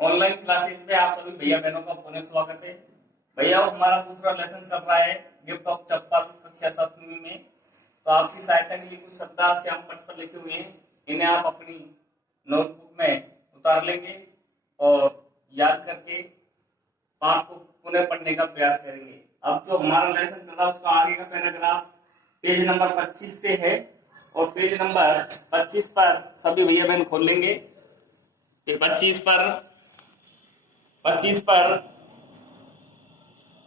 Online classes में आप सभी भैया बहनों का पुनः स्वागत है। भैया हमारा दूसरा लेसन चल रहा है गिफ्ट ऑफ चप्पल कक्षा 7वीं में। तो आपकी सहायता के लिए कुछ शब्द श्याम पट पर लिखे हुए हैं, इन्हें आप अपनी नोटबुक में उतार लेंगे और याद करके पाठ को पुनः पढ़ने का प्रयास करेंगे। अब जो हमारा लेसन चल रहा है उसका आगे का पैराग्राफ पेज नंबर 25 से है और पेज नंबर 25 पर सभी भैया बहन खोल लेंगे। 25 पर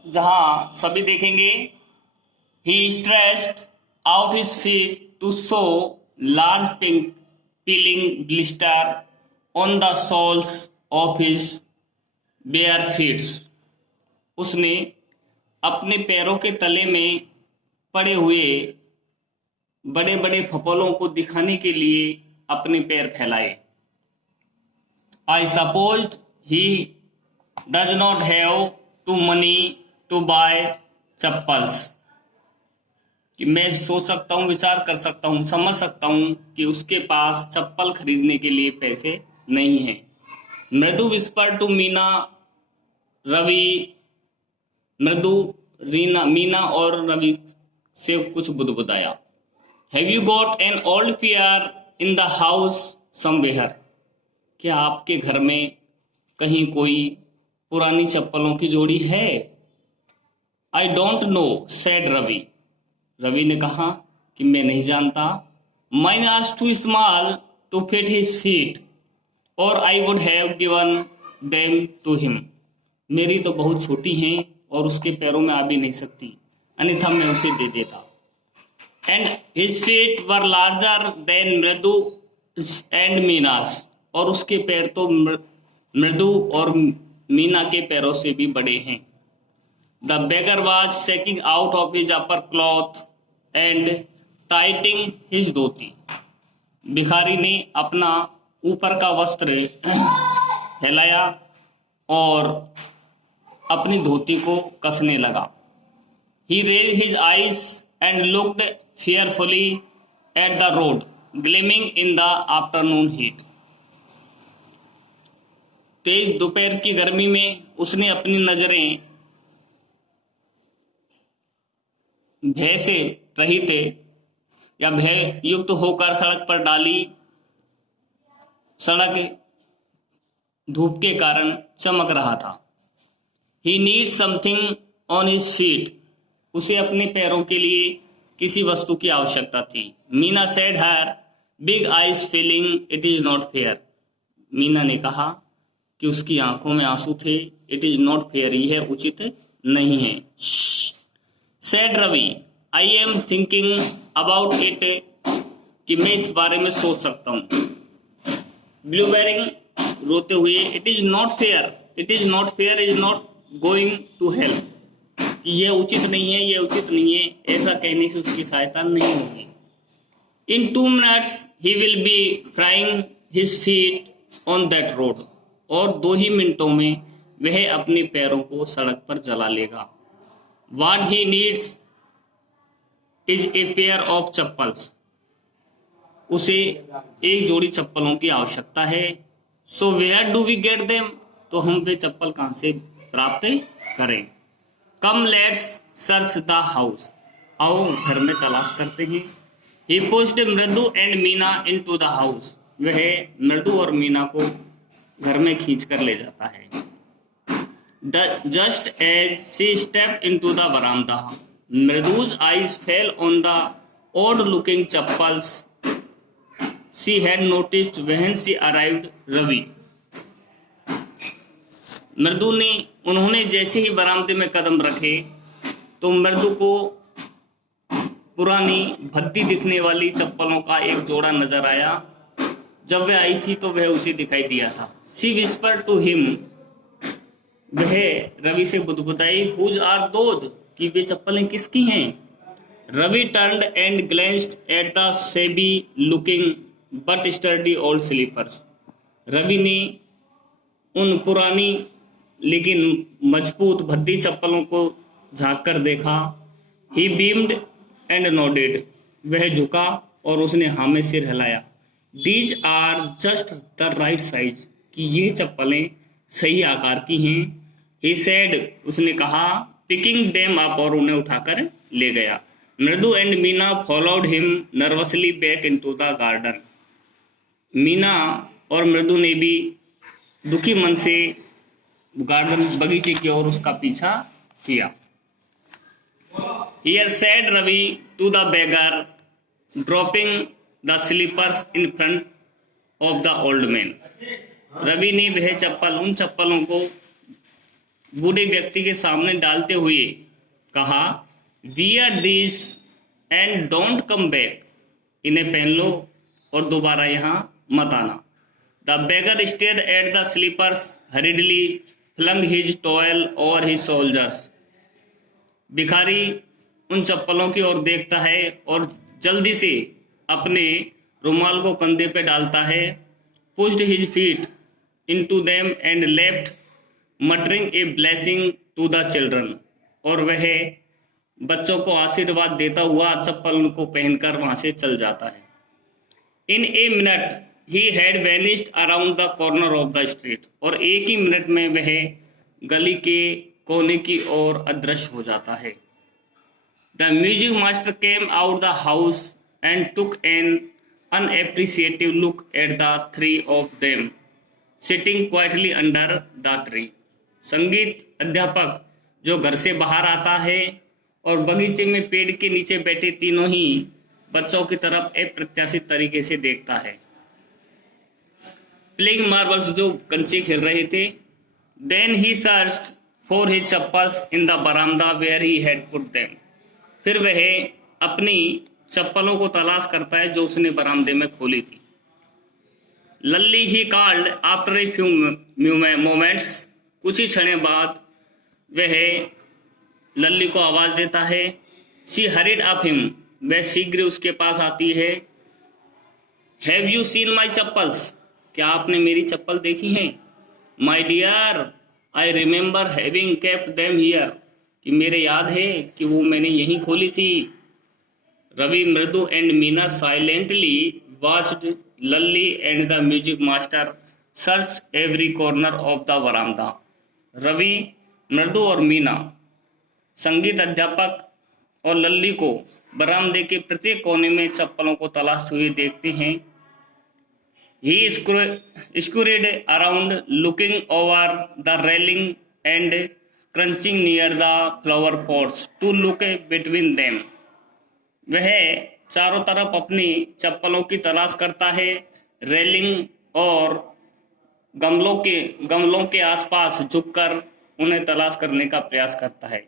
जहां सभी देखेंगे, he stretched out his feet to show large pink peeling blister on the soles of his bare feets. उसने अपने पैरों के तले में पड़े हुए बड़े बड़े फफोलों को दिखाने के लिए अपने पैर फैलाए। I suppose he does not have too money to buy chappals. कि मैं सोच सकता हूँ, विचार कर सकता हूँ, समझ सकता हूँ कि उसके पास चप्पल खरीदने के लिए पैसे नहीं हैं। मृदु विस्पर टू मीना मीना और रवि से कुछ बुदबुदाया। Have you got an old pair in the house somewhere? क्या आपके घर में कहीं कोई पुरानी चप्पलों की जोड़ी है? I don't know, said Ravi. Ravi ने कहा कि मैं नहीं जानता। Mine are too small to fit his feet, or I would have given them to him। मेरी तो बहुत छोटी हैं और उसके पैरों में आ भी नहीं सकती, अन्यथा मैं उसे दे देता। And his feet were larger than मृदु and मीनास। और उसके पैर तो मृदु और मीना के पैरों से भी बड़े हैं। The beggar was shaking out of his upper cloth and tightening his धोती। भिखारी ने अपना ऊपर का वस्त्र हिलाया और अपनी धोती को कसने लगा। He raised his eyes and looked fearfully at the road, gleaming in the afternoon heat। तेज दोपहर की गर्मी में उसने अपनी नजरें भय से रहित या भय युक्त होकर सड़क पर डाली। सड़क धूप के कारण चमक रहा था। He needs something on his feet। उसे अपने पैरों के लिए किसी वस्तु की आवश्यकता थी। Meena said her big eyes feeling it is not fair। Meena ने कहा कि उसकी आंखों में आंसू थे। इट इज नॉट फेयर, यह उचित नहीं है। Said Ravi, I am thinking about it. कि मैं इस बारे में सोच सकता हूँ। ब्लूबेरिंग रोते हुए, it is not fair, it is not fair is not going to help. यह उचित नहीं है, यह उचित नहीं है, ऐसा कहने से उसकी सहायता नहीं होगी। इन 2 minutes he will be frying his feet on that road. और 2 ही मिनटों में वह अपने पैरों को सड़क पर जला लेगा। What he needs is a pair of chappals. उसे एक जोड़ी चप्पलों की आवश्यकता है। So where do we get them? तो हम वे चप्पल कहाँ से प्राप्त करें? Come let's search the house। आओ घर में तलाश करते हैं। He pushed मृदु and Meena into the house। वह मृदु और मीना को घर में खींच कर ले जाता है। Just as she stepped into the veranda, मृदु's eyes fell on the odd-looking chappals she had noticed when she arrived Ravi. उन्होंने जैसे ही बरामदे में कदम रखे तो मृदु को पुरानी भद्दी दिखने वाली चप्पलों का एक जोड़ा नजर आया। जब वह आई थी तो वह उसे दिखाई दिया था। She whispered to him। वह रवि से बुदबुदाई, Whose are those? कि वे चप्पलें किसकी हैं? Ravi turned and glanced at the shabby looking but sturdy old slippers। Ravi ने उन पुरानी लेकिन मजबूत भद्दी चप्पलों को झांक कर देखा। He beamed and nodded। वह झुका और उसने हाँ में सिर हिलाया। These are just the right size। कि ये चप्पलें सही आकार की हैं। ही सेड, उसने कहा, पिकिंग देम अप, और उन्हें उठाकर ले गया। मृदु and Meena followed him nervously back into the garden. Meena और मृदु ने भी दुखी मन से गार्डन बगीचे की ओर उसका पीछा किया। Here said Ravi to the beggar, dropping the slippers in front of the old man. Ravi ने वह चप्पल, उन चप्पलों को बूढ़े व्यक्ति के सामने डालते हुए कहा, wear this and don't come back, इन्हें पहन लो और दोबारा यहाँ मत आना। The beggar stare at the slippers hurriedly flung his towel over his shoulders. भिखारी उन चप्पलों की ओर देखता है और जल्दी से अपने रुमाल को कंधे पे डालता है। Pushed his feet into them and left muttering a blessing to the children, और वह बच्चों को आशीर्वाद देता हुआ चप्पल उनको पहनकर वहां से चल जाता है। In a minute he had vanished around the corner of the street, और एक ही मिनट में वह गली के कोने की ओर अदृश्य हो जाता है। The music master came out the house and took an unappreciative look at the three of them sitting quietly under the tree. संगीत अध्यापक जो घर से बाहर आता है और बगीचे में पेड़ के नीचे बैठे तीनों ही बच्चों की तरफ अप्रत्याशित तरीके से देखता है। प्लेइंग मार्बल्स, जो कंचे खेल रहे थे। Then he searched for his chappals in the verandah where he had put them. फिर वह अपनी चप्पलों को तलाश करता है जो उसने बरामदे में खोली थी। Lalli he called after a few moments, कुछ ही क्षण बाद वह लल्ली को आवाज देता है। शी हरिड अप हिम, वह शीघ्र उसके पास आती है। Have you seen my chappals, क्या आपने मेरी चप्पल देखी हैं? My dear, I remember having kept them here, कि मेरे याद है कि वो मैंने यहीं खोली थी। Ravi, Mridu and Meena silently watched Lalli and the music master search every corner of the verandah. Ravi, Mridu और मीना संगीत अध्यापक और लल्ली को बरामदे के प्रत्येक कोने में चप्पलों को तलाशते हुए देखते हैं। He scurried around looking over the railing and crunching near the flower pots to look between them. वह चारों तरफ अपनी चप्पलों की तलाश करता है, रेलिंग और गमलों के आसपास झुककर उन्हें तलाश करने का प्रयास करता है,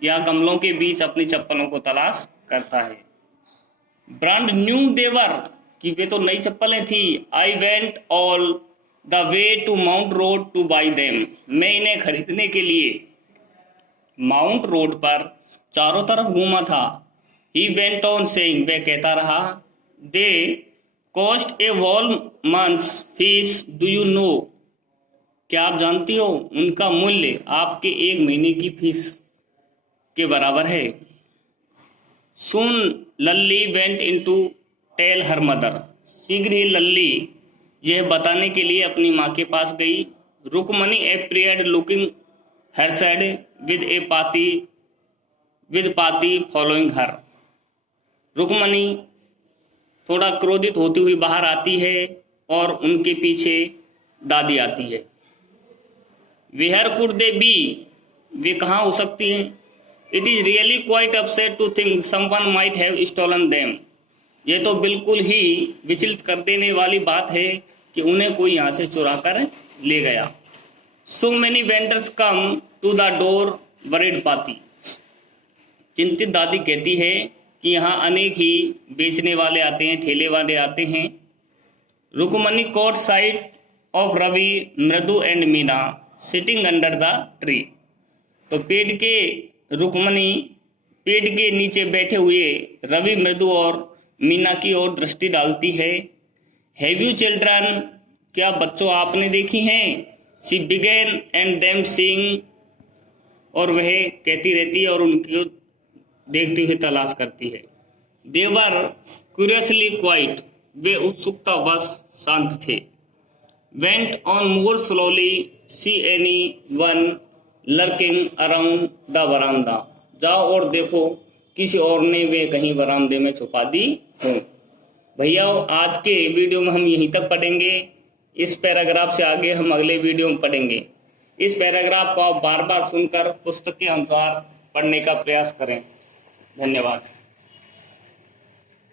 या गमलों के बीच अपनी चप्पलों को तलाश करता है। ब्रांड न्यू देवर, कि वे तो नई चप्पलें थी। I went all the way to Mount Road to buy them, मैं इन्हें खरीदने के लिए माउंट रोड पर चारों तरफ घूमा था। ही वेंट ऑन सेइंग, वह कहता रहा, they cost a whole months fees, do you know, क्या आप जानती हो उनका मूल्य आपके एक महीने की फीस के बराबर है। Soon Lalli went into tell her mother, शीघ्र ही लल्ली यह बताने के लिए अपनी माँ के पास गई। Rukmani appeared looking her side with Pati following her. Rukmani थोड़ा क्रोधित होती हुई बाहर आती है और उनके पीछे दादी आती है। वेयर कुड दे बी, वे कहाँ हो सकती हैं? It is really quite upset to think someone might have stolen them, ये तो बिल्कुल ही विचलित कर देने वाली बात है कि उन्हें कोई यहाँ से चुरा कर ले गया। So many vendors come to the door worried Paati, चिंतित दादी कहती है कि यहाँ अनेक ही बेचने वाले आते हैं, ठेले वाले आते हैं। Rukmani caught sight of Ravi, Mridu and Meena sitting under the tree, तो रुकमनी पेड़ के नीचे बैठे हुए रवि, मृदु और मीना की ओर दृष्टि डालती है। हैव यू चिल्ड्रन, क्या बच्चों आपने देखी हैं? She began and them seeing, और वह कहती रहती है और उनकी देखते हुए तलाश करती है। दे वर क्यूरियसली क्वाइट, वे उत्सुकता बस शांत थे। Went on more slowly see any one lurking around the बरामदा। जाओ और देखो किसी और ने वे कहीं बरामदे में छुपा दी हो। भैया आज के वीडियो में हम यहीं तक पढ़ेंगे। इस पैराग्राफ से आगे हम अगले वीडियो में पढ़ेंगे। इस पैराग्राफ को आप बार बार सुनकर पुस्तक के अनुसार पढ़ने का प्रयास करें। धन्यवाद।